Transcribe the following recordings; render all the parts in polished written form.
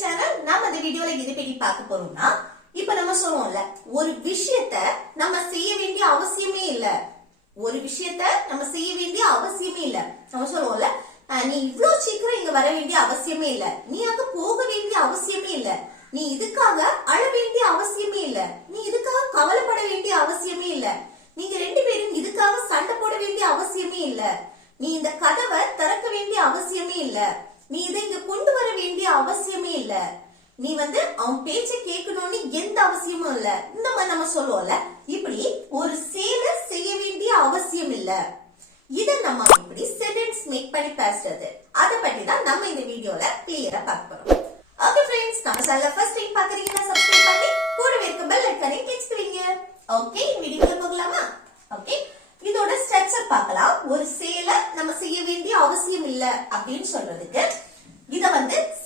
channel நாம இந்த வீடியோல எதை பத்தி பார்க்க போறோம்னா இப்போ நம்ம சொல்றோம்ல ஒரு விஷயத்தை நம்ம செய்ய வேண்டிய அவசியமே இல்ல நம்ம சொல்றோம்ல நீ இவ்ளோ சீக்கிரம் இங்க வர வேண்டிய அவசியமே இல்ல நீ அங்க போக வேண்டிய அவசியமே இல்ல நீ இதுக்காக அழ வேண்டிய அவசியமே இல்ல நீ இதுக்காக கவலைப்பட வேண்டிய அவசியமே இல்ல நீங்க ரெண்டு பேரும் இதுக்காக சண்டை போட வேண்டிய அவசியமே இல்ல நீ இந்த கதவை திறக்க வேண்டிய அவசியமே இல்ல நீ இதை இங்க கொண்டு வர வேண்டிய அவசியமே இல்ல நீ அவன் பேச்ச கேட்கணும்னு எந்த அவசியமும் இல்ல இந்த மாதிரி நம்ம சொல்லுவோம்ல இப்படி ஒரு செயலை செய்ய வேண்டிய அவசியம் இல்ல இத நம்ம இப்படி சென்டென்ஸ் மேக் பண்ணி பேசுறது அத பத்தி தான் நம்ம இந்த வீடியோல கிளியரா பார்க்க போறோம். ஓகே फ्रेंड्स, நம்ம சேனலை ஃபர்ஸ்ட் டைம் பாக்குறீங்கன்னா சப்ஸ்கிரைப் பண்ணி கூடவே இருக்க பெல் ஐகானை கிளிக் செய்யுங்க. ஓகே, வீடியோக்குள்ள போகலாமா? ஓகே, இதோட ஸ்ட்ரக்சர் பார்க்கலாம். ஒரு செயலை நம்ம செய்ய வேண்டிய அவசியம் இல்ல அப்படின்னு சொல்றதுக்கு இத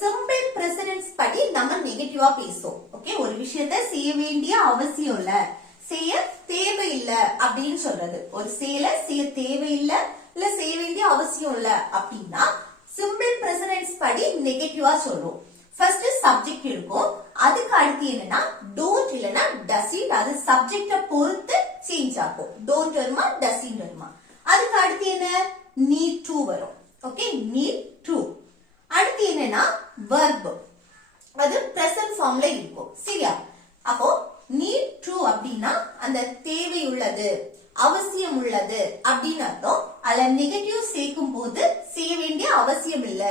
சிம்பிள் பிரசன்டென்ஸ் படி நம்ம நெகட்டிவா பேசுவோம். ஓகே, ஒரு விஷயத்தை செய்ய வேண்டிய அவசியம் இல்ல, செய்ய தேவையில்லை அப்படின்னு சொல்றது. ஒரு செயலை செய்ய தேவையில்லை இல்ல செய்ய வேண்டிய அவசியம் இல்ல அப்படின்னா சிம்பிள் பிரசன்டென்ஸ் படி நெகட்டிவா சொல்றோம். ஃபர்ஸ்ட் சப்ஜெக்ட் இருக்கும், அதுக்கு அடுத்து என்னன்னா டோன்ட் இல்லனா டசன்ட், அது சப்ஜெக்ட பொறுத்து சேஞ்ச் ஆகும். டோன்ட் வருமா டசன்ட் வருமா. அதுக்கு அடுத்து என்ன நீட் டு வரும். Okay, need to. அடுத்து என்னன்னா verb, அது present ஃபார்ம்ல இருக்கும். சரியா? அப்போ நீட் டு அப்படின்னா அந்த தேவை உள்ளது, அவசியம் உள்ளது அப்படின்னு அர்த்தம். அதுல நெகட்டிவ் சேர்க்கும் போது செய்ய வேண்டிய அவசியம் இல்ல,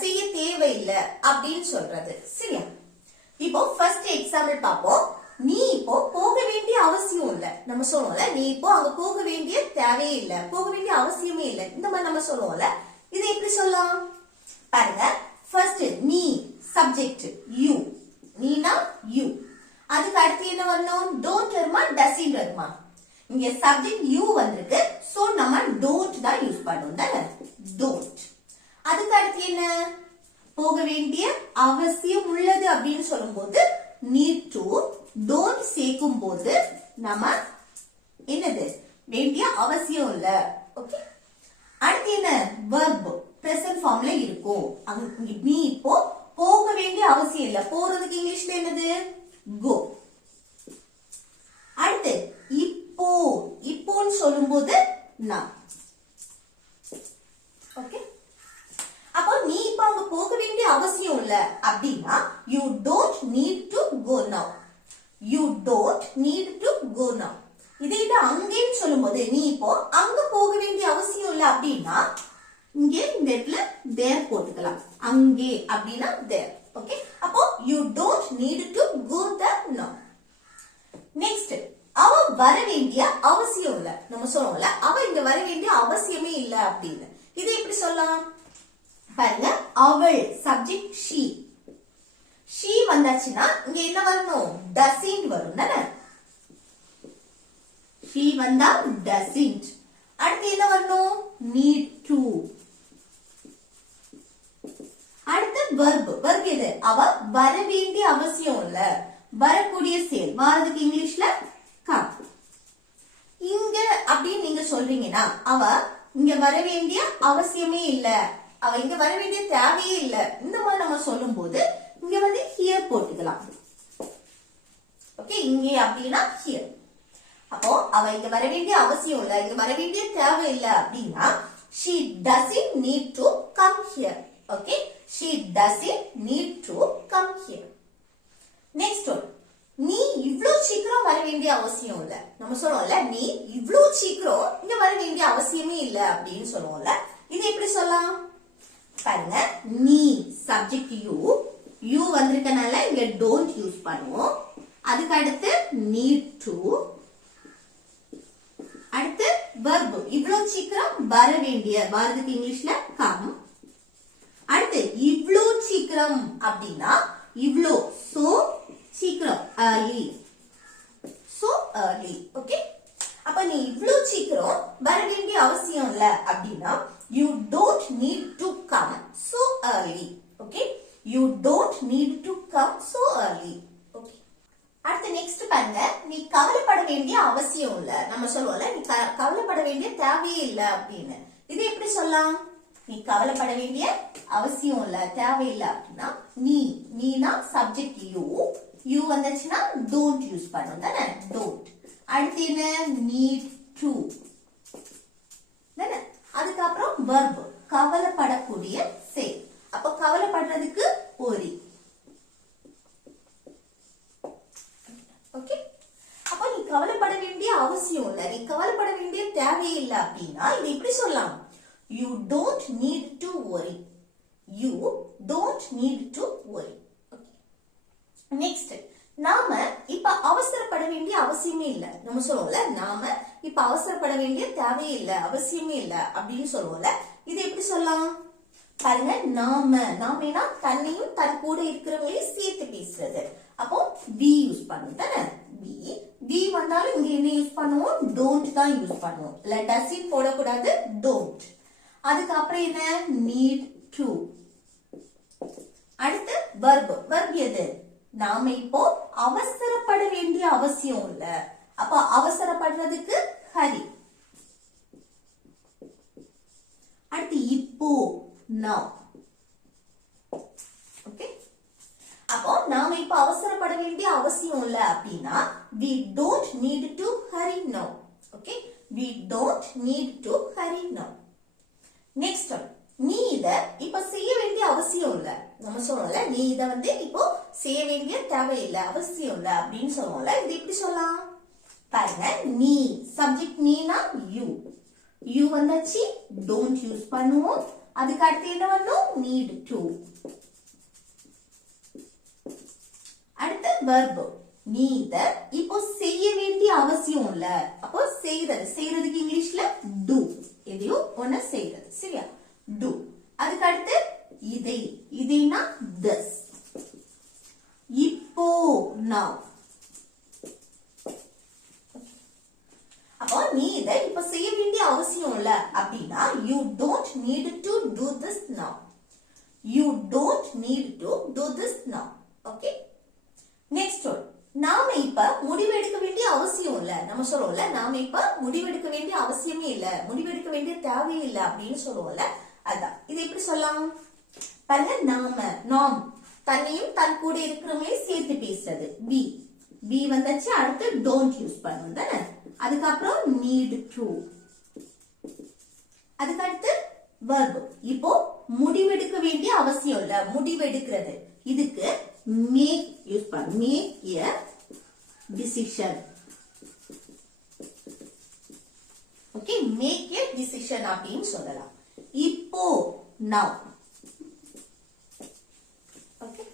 செய்ய தேவையில்லை அப்படின்னு சொல்றது. சரியா? இப்போ ஃபர்ஸ்ட் எக்ஸாம்பிள் பார்ப்போம். நீ இப்போ போக வேண்டிய அவசியம் இல்ல நம்ம சொல்லுவோம்ல, நீ இப்போ அங்க போக வேண்டிய தேவையே இல்ல, போக வேண்டிய அவசியமே இல்ல, இந்த மாதிரி நம்ம சொல்லுவோம்ல. இது எப்படி சொல்லலாம் பாருங்க. ஃபர்ஸ்ட் நீ சப்ஜெக்ட், யூ, நீனா யூ. அதுக்கு அடுத்து என்ன வரணும்? டோன்ட் வருமா டசன்ட் வருமா? இங்க சப்ஜெக்ட் யூ வந்திருக்கு, சோ நம்ம டோன்ட் தான் யூஸ் பண்ணுவோம் தானே, டோன்ட். அதுக்கு அடுத்து என்ன? போக வேண்டிய அவசியம் உள்ளது அப்படின்னு சொல்லும்போது நீட் டு. டோன்ட் சேர்க்கும் போது நம்ம என்னது வேண்டிய அவசியம் இல்ல. ஓகே, அடுத்து என்ன? verb present ஃபார்ம்ல இருக்கும். நீ இப்போ போக வேண்டிய அவசியம் இல்ல, போறதுக்கு இங்கிலீஷ்ல என்னது go. அடுத்து இப்போ, இப்போன்னு சொல்லும்போது now. ஓகே, அப்போ நீ இப்போ அங்க போக வேண்டிய அவசியம் இல்ல அப்படின்னா you don't need to go now. You don't need to go now. இதே இது அங்கேன்னு சொல்லும்போது நீ இப்போ அங்க போக வேண்டிய அவசியம் இல்ல அப்படின்னா இங்கே இந்த இடத்துல there போட்டுக்கலாம். அங்கே அப்படின்னா there. ஓகே, அப்போ you don't need to go there now. Next, அவ வர வேண்டிய அவசியம் இல்ல நம்ம சொல்லுவோம்ல, அவ இங்க வர வேண்டிய அவசியமே இல்ல அப்படின்னு. இது எப்படி சொல்லலாம் பாருங்க. அவள் சப்ஜெக்ட் she, she வந்தாச்சுன்னா இங்க என்ன வரணும்? doesn't வரும் தானே. she வந்தா doesn't. அடுத்து என்ன வரணும்? need to. அடுத்து verb, verb எது? அவ வர வேண்டிய அவசியம் இல்ல, வரக்கூடிய செயல், வாரதுக்கு இங்கிலீஷ்ல come. இங்க அப்படின்னு நீங்க சொல்றீங்கன்னா அவ இங்க வர வேண்டிய அவசியமே இல்ல, அவ இங்க வர வேண்டிய தேவையே இல்ல, இந்த மாதிரி நம்ம சொல்லும் போது இங்க here போட்டுக்கலாம். ஓகே, இங்க அப்படின்னா here. அப்போ அவ இங்க வர வேண்டிய அவசியம் இல்ல, இங்க வர வேண்டிய தேவை இல்ல அப்படின்னா she doesn't need to come here. Okay, she doesn't need to come here. Next one, நீ இவ்ளோ சீக்கிரம் வர வேண்டிய அவசியம் இல்ல நம்ம சொல்லுவோம்ல, நீ இவ்ளோ சீக்கிரம் இங்க வர வேண்டிய அவசியமே இல்ல அப்படின்னு சொல்லுவோம்ல. இது எப்படி சொல்லலாம் பாருங்க. நீ சப்ஜெக்ட் யூ, யூ வந்திருக்கனால இங்க டோன்ட் யூஸ் பண்ணுவோம். அதுக்கு அடுத்து need to. அடுத்து verb, இவ்ளோ சீக்கிரம் வர வேண்டிய, வாரதுக்கு இங்கிலீஷ்ல come. அடுத்து இவ்ளோ சீக்கிரம் அப்படின்னா இவ்ளோ, so சீக்கிரம் early, so early. ஓகே, அப்ப நீ இவ்ளோ சீக்கிரம் வர வேண்டிய அவசியம் இல்ல அப்படின்னா you don't need to come so early. Okay, you don't need to come so early. Okay, அடுத்து நெக்ஸ்ட் பாருங்க. நீ கவலைப்பட வேண்டிய அவசியம் இல்ல நம்ம சொல்லுவோம்ல, நீ கவலைப்பட வேண்டிய தேவையே இல்ல அப்படின்னு. இது எப்படி சொல்லலாம் நீ கவலைப்பட வேண்டிய அவசியம் இல்ல, தேவையில்லை அப்படின்னா நீனா சப்ஜெக்ட் யூ வந்துச்சுன்னா டோன்ட் யூஸ் பண்ணும் தானே, டோன்ட். அடுத்து என்ன, நீட் டு தானே. அதுக்கப்புறம் verb, கவலைப்படக்கூடிய செயல். அப்போ கவலைப்படுறதுக்கு worry. ஓகே, அப்போ நீ கவலைப்பட வேண்டிய அவசியம் இல்ல, நீ கவலைப்பட வேண்டிய தேவையில்லை அப்படின்னா இது இப்படி சொல்லலாம், you don't need to worry. You don't need to worry. Next, நாம இப்ப அவசரப்பட வேண்டிய அவசியமே இல்ல. நம்ம சொல்லுவோம்ல, நாம இப்ப அவசரப்பட வேண்டிய தேவையே இல்ல, அவசியமே இல்ல அப்படின்னு சொல்லுவோம்ல. இது எப்படி சொல்லலாம் பாருங்க, நாமனா தன்னையும் தன் கூட இருக்கிறவங்களையும் சேர்த்து பேசுறது. அப்போ we யூஸ் பண்ணுவோம் தானே, we வந்தாலும் இங்க என்ன யூஸ் பண்ணுவோம், don't தான் யூஸ் பண்ணுவோம். இல்ல doesn't போடக்கூடாது, don't. அதுக்கப்புறம் என்ன, need to. அடுத்து verb எது, நாம இப்போ அவசரப்பட வேண்டிய அவசியம் இல்ல, அப்ப அவசரப்படுறதுக்கு ஹரி. அடுத்து இப்போ now. ஓகே, அப்போ நாம இப்போ அவசரப்பட வேண்டிய அவசியம் இல்ல அப்படின்னா we don't need to hurry now. Okay, we don't need to hurry now. Next one, நீ இத இப்ப செய்ய வேண்டிய அவசியம் இல்ல. நம்ம சொல்றோம்ல, நீ இத இப்போ செய்ய வேண்டிய தேவையில்லை, அவசியம் இல்ல அப்படின்னு சொல்றோம்ல. இது எப்படி சொல்லலாம் பாருங்க, நீ சப்ஜெக்ட் நீனா யூ வந்தாச்சு, டோன்ட் யூஸ் பண்ணுவோம். அதுக்கு அடுத்து என்ன வரணும், நீட் டு. அடுத்து verb, நீ இத இப்போ செய்ய வேண்டிய அவசியம் இல்ல, அப்போ செய்யறதுக்கு இங்கிலீஷ்ல do. எதையோ ஒண்ணு செய்யறது, சரியா, do. அதுக்கு அடுத்து இதைனா this. இப்போ now. அப்போ நீ இத இப்ப செய்ய வேண்டிய அவசியம் இல்ல அப்படின்னா you don't need to do this now. You don't need to do this now. Okay. Next one, நாம இப்ப முடிவெடுக்க வேண்டிய அவசியம் இல்ல. நம்ம சொல்றோம்ல, நாம இப்ப முடிவெடுக்க வேண்டிய அவசியமே இல்ல, முடிவெடுக்க வேண்டிய தேவையே இல்ல அப்படின்னு சொல்றோம்ல. அதான் இது எப்படி சொல்லலாம் பாருங்க, நாம் தன்னையும் தன் கூட இருக்கிறவங்களையும் சேர்த்து பேசுறது. we வந்தாச்சு, அடுத்து don't யூஸ் பண்ணுவோம் தானே. அதுக்கப்புறம் need to. அதுக்கு அடுத்து verb, இப்போ முடிவெடுக்க வேண்டிய அவசியம் இல்ல, முடிவெடுக்கிறது. இதுக்கு make யூஸ் பண்ணு, make a decision. Okay, make a decision அப்படின்னு சொல்லலாம். இப்போ now. ஓகே,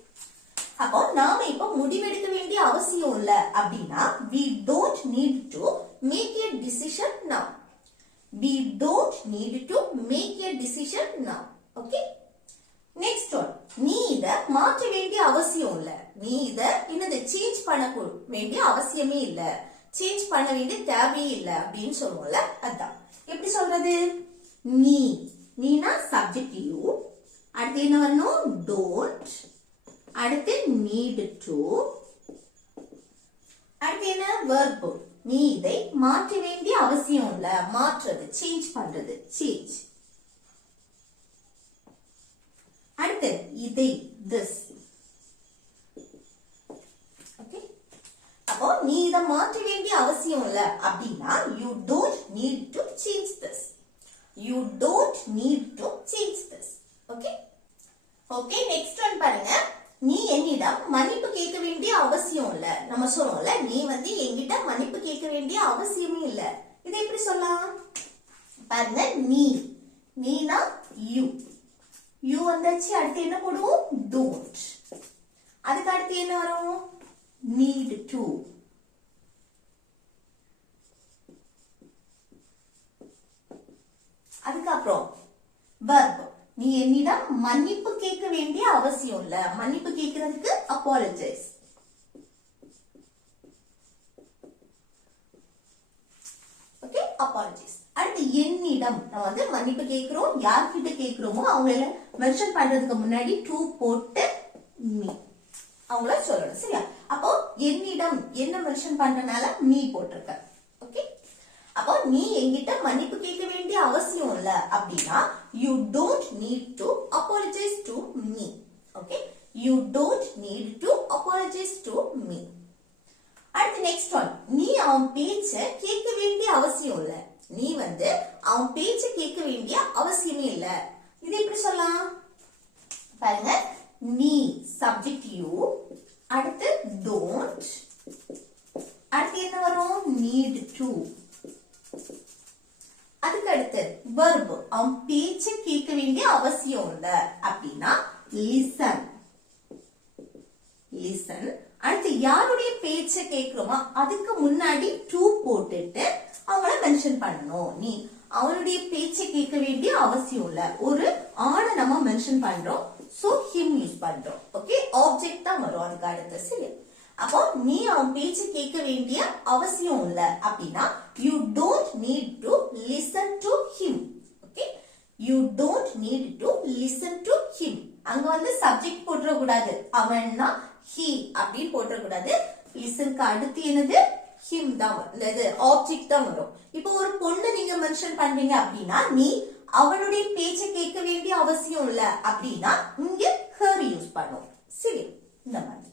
அப்போ நாம இப்போ முடிவெடுக்க வேண்டிய அவசியம் இல்ல அப்படின்னா we don't need to make a decision now. We don't need to make a decision now. Okay. Next one, நீ இத மாற்ற வேண்டிய அவசியம் இல்ல, நீ இத என்னது சேஞ்ச் பண்ண வேண்டிய அவசியமே இல்ல, சேஞ்ச் பண்ண வேண்டிய தேவையே இல்ல அப்படின்னு சொல்லுவோம்ல. அதான் எப்படி சொல்றது, நீனா சப்ஜெக்ட் யூ, அடுத்து என்ன வரணும், don't, அடுத்து need to, அடுத்து என்ன verb, நீ இதை மாற்ற வேண்டிய அவசியம் இல்ல, மாற்றுறது சேஞ்ச் பண்றது, சேஞ்ச். அடுத்து this. ஓகே, அப்போ நீ இத மாற்ற வேண்டிய அவசியம் இல்ல அப்படின்னா you don't need to change this. You don't need to change this. Okay. Okay, next one பாருங்க, நீ என்னிடம் மன்னிப்பு கேட்க வேண்டிய அவசியம் இல்ல. நம்ம சொல்றோம்ல, நீ என்கிட்ட மன்னிப்பு கேட்க வேண்டிய அவசியமே இல்ல. இதை எப்படி சொல்லலாம் பாருங்க, நீனா யூ வந்தாச்சு, அடுத்து என்ன போடுவோம், don't. அதுக்கு அடுத்து என்ன வரும், need to. அதுக்கப்புறம் verb, நீ என்னிடம் மன்னிப்பு கேட்க வேண்டிய அவசியம் இல்ல, மன்னிப்பு கேட்கிறதுக்கு apologize. Okay, apologize. அடுத்து என்னிடம் நம்ம மன்னிப்பு கேட்கிறோம், யார்கிட்ட கேட்கிறோமோ அவங்கள மென்ஷன் பண்றதுக்கு முன்னாடி to போட்டு me அவங்கள சொல்லணும், சரியா. அப்போ என்னிடம் என்ன மென்ஷன் பண்றனால me போட்டிருக்க. ஓகே, அப்போ நீ என்கிட்ட மன்னிப்பு கேட்க வேண்டிய அவசியம் இல்ல அப்படின்னா you don't need to apologize to me. Okay, you don't need to apologize to me. அடுத்து நெக்ஸ்ட் ஒன், நீ அவன் பேச்ச கேட்க வேண்டிய அவசியம் இல்ல. நீ வந்து அவன் பேச்ச கேட்க வேண்டிய அவசியமே இல்ல. இது எப்படி சொல்லலாம் பாருங்க, நீ சப்ஜெக்ட் யூ, அடுத்து don't, அடுத்து என்ன வரும் need to, அதுக்கு அடுத்து verb, அவன் பேச்ச கேட்க வேண்டிய அவசியம் இல்ல அப்படின்னா listen, listen. அடுத்து யாருடைய பேச்ச கேட்கிறோமா அதுக்கு முன்னாடி to போட்டுட்டு அவங்கள மென்ஷன் பண்ணணும். நீ அவனுடைய பேச்ச கேட்க வேண்டிய அவசியம் இல்ல, ஒரு ஆணை நம்ம மென்ஷன் பண்றோம், சோ him யூஸ் பண்றோம். ஓகே, ஆப்ஜெக்ட் தான் வரும் அதுக்கு அடுத்து. சரி, அப்போ நீ அவன் பேச்ச கேட்க வேண்டிய அவசியம் இல்ல அப்படின்னா you don't need to listen to him. Okay, you don't need to listen to him. அங்க வந்து சப்ஜெக்ட் போட்டுற கூடாது, அவன்னா he அப்படின்னு போட்டுற கூடாது. லிசனுக்கு அடுத்து என்னது him தான் வரும், ஆப்ஜெக்ட் தான் வரும். இப்போ ஒரு பொண்ணு நீங்க மென்ஷன் பண்றீங்க அப்படின்னா நீ அவளுடைய பேச்ச கேட்க வேண்டிய அவசியம் இல்ல அப்படின்னா இங்க her யூஸ் பண்ணும். சரி, இந்த மாதிரி.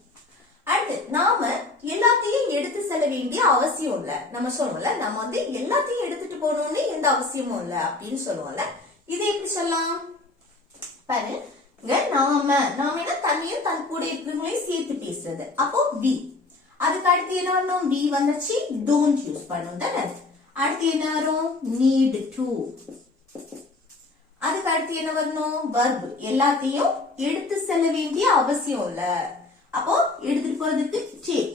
அடுத்து நாம எல்லாத்தையும் எடுத்து செல்ல வேண்டிய அவசியம் இல்ல. நம்ம சொல்லுவோம்ல, நம்ம வந்து எல்லாத்தையும் எடுத்துட்டு போகணும்னு எந்த அவசியமும் இல்ல அப்படின்னு சொல்லுவோம்ல. இதை எப்படி சொல்லலாம் பாரு, நாம என்ன தன்னையும் தன் கூட இருக்கிறவங்களையும் சேர்த்து பேசுறது, அப்போ we. அதுக்கு அடுத்து என்ன வரணும், we வந்துச்சு don't யூஸ் பண்ணும் தானே. அடுத்து என்ன வரும், need to. அதுக்கு அடுத்து என்ன வரணும், verb, எல்லாத்தையும் எடுத்து செல்ல வேண்டிய அவசியம் இல்ல, அப்போ எடுத்துட்டு போறதுக்கு take.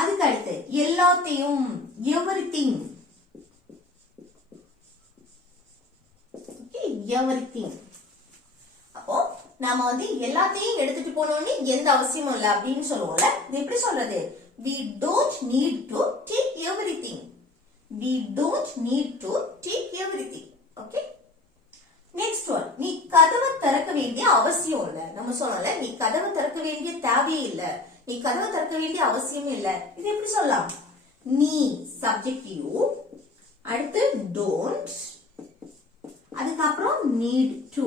அதுக்கு அடுத்து எல்லாத்தையும் everything. Okay, everything. அப்போ நாம வந்து எல்லாத்தையும் எடுத்துட்டு போனோம்னு எந்த அவசியமும் இல்ல அப்படின்னு சொல்லுவோம்ல. இது எப்படி சொல்றது, we don't need to take everything. We don't need to take everything. Okay, next one, நீ கதவை திறக்க வேண்டிய அவசியம் இல்ல. நம்ம சொல்லல, நீ கதவை திறக்க வேண்டிய தேவையே இல்ல, நீ கதவை திறக்க வேண்டிய அவசியமே இல்ல. இது எப்படி சொல்லலாம், நீ சப்ஜெக்ட் யூ, அடுத்து don't, அதுக்கப்புறம் need to,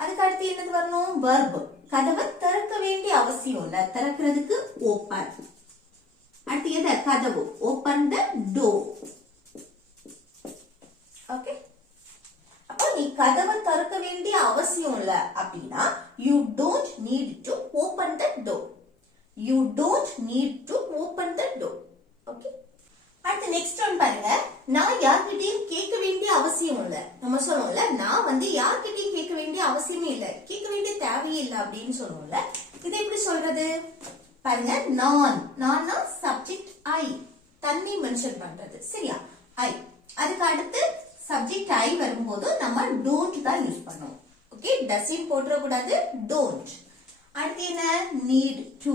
அதுக்கு அடுத்து என்னது வரணும், verb, கதவை திறக்க வேண்டிய அவசியம் இல்ல, திறக்கிறதுக்கு open. அடுத்து எது, கதவு, open the door. ஓகே, அப்போ நீ கதவை திறக்க வேண்டிய அவசியம் இல்ல அப்படின்னா you don't need to open the door. You don't need to open the door. Okay, அடுத்து நெக்ஸ்ட் ஒன் பாருங்க, நான் யார்கிட்டயும் கேட்க வேண்டிய அவசியம் இல்ல. நம்ம சொல்லுவோம்ல, நான் வந்து யார்கிட்டயும் கேட்க வேண்டிய அவசியமே இல்ல, கேட்க வேண்டிய தேவையே இல்ல அப்படின்னு சொல்லுவோம்ல. இதை எப்படி சொல்றது பாருங்க, நான் சப்ஜெக்ட் ஐ, தன்னை மென்ஷன் பண்றது. சரியா, ஐ. அதுக்கு அடுத்து சப்ஜெக்ட் ஐ வரும்போது நம்ம don't தான் யூஸ் பண்ணுவோம். ஓகே, doesn't போட்டுற கூடாது, don't. அடுத்து என்ன, need to.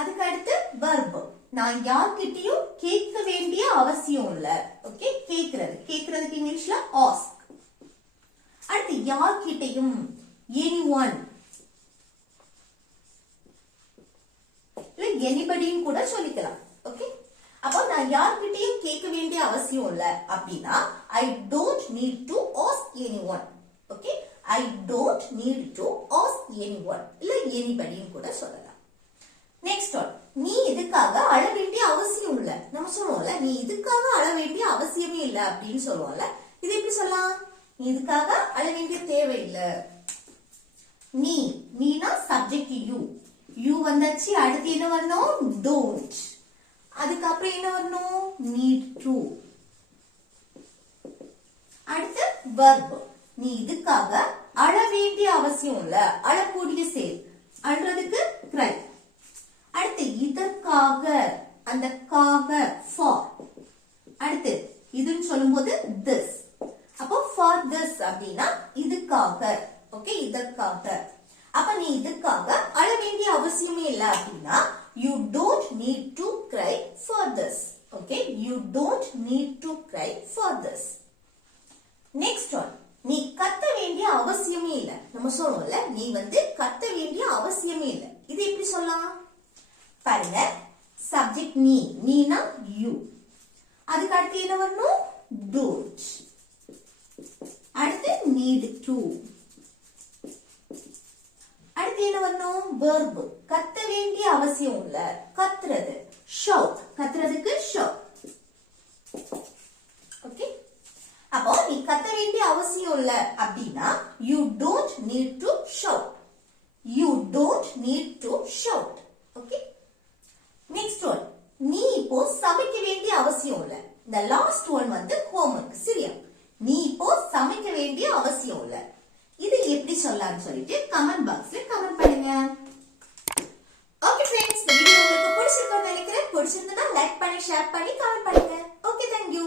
அதுக்கு அடுத்து verb, நான் யார்கிட்டயும் கேட்க வேண்டிய அவசியம் இல்ல. ஓகே, கேக்குறதுக்கு இங்கிலீஷ்ல ask. அடுத்து யார்கிட்டயும் anyone, இல்ல anybodyயும் கூட சொல்லிக்கலாம். ஓகே, அப்போ நான் யார்கிட்டயும் கேட்க வேண்டிய அவசியம் இல்ல அப்படின்னா I don't need to ask anyone. Okay, I don't need to ask anyone, இல்ல anybodyயும் கூட சொல்லலாம். நெக்ஸ்ட் ஒன், நீ இதுக்காக அழ வேண்டிய அவசியம் இல்ல. நம்ம சொல்லுவோம்ல, நீ இதுக்காக அழ வேண்டிய அவசியமே இல்ல அப்படின்னு சொல்லுவோம்ல. இது எப்படி சொல்லலாம், நீ இதுக்காக அழ வேண்டிய தேவை இல்ல. நீனா சப்ஜெக்ட் யூ வந்தாச்சு. அடுத்து என்ன வரணும், don't. அதுக்கப்புறம் என்ன வரணும், need to. அடுத்து verb, நீ இதுக்காக அழ வேண்டிய அவசியம் இல்ல, அழக்கூடிய செயல், அழுறதுக்கு cry. அடுத்து இதற்காக, அந்த காக for. அடுத்து இதுன்னு சொல்லும்போது this. அப்போ for this அப்படின்னா இதுக்காக. ஓகே, இதற்காக. அப்ப நீ இதுக்காக அழ வேண்டிய அவசியமே இல்ல அப்படின்னா you don't need to cry for this. Okay, you don't need to cry for this. Next one, நீ கத்த வேண்டிய அவசியமே இல்ல. நம்ம சொல்லுவோம்ல, நீ வந்து கத்த வேண்டிய அவசியமே இல்ல. இது எப்படி சொல்லலாம், பாருங்க சப்ஜெக்ட் நீ, நீனா யூ. அதுக்கு அடுத்து என்ன வரணும்? don't. அடுத்து need to. அடுத்து என்ன வரணும்? verb. கத்த வேண்டிய அவசியம் இல்ல, கத்துறது. shout. கத்துறதுக்கு shout. ஓகே, அப்போ நீ கத்த வேண்டிய அவசியம் இல்ல அப்படின்னா you don't need to shout. You don't need to shout. Okay. Next one. நீ இப்போ சமைக்க வேண்டிய அவசியம் இல்ல. The last one வந்து homework. சரியா? நீ இப்போ சமைக்க வேண்டிய அவசியம் இல்ல. இது எப்படி சொல்லலாம்னு சொல்லிட்டு கமெண்ட் பாக்ஸ்ல கமெண்ட் பண்ணுங்க. ஓகே फ्रेंड्स, இந்த வீடியோ உங்களுக்கு பிடிச்சிருக்கும்னு நினைக்கிறேன். பிடிச்சிருந்தா லைக் பண்ணி, ஷேர் பண்ணி, கமெண்ட் பண்ணுங்க. Okay, thank you.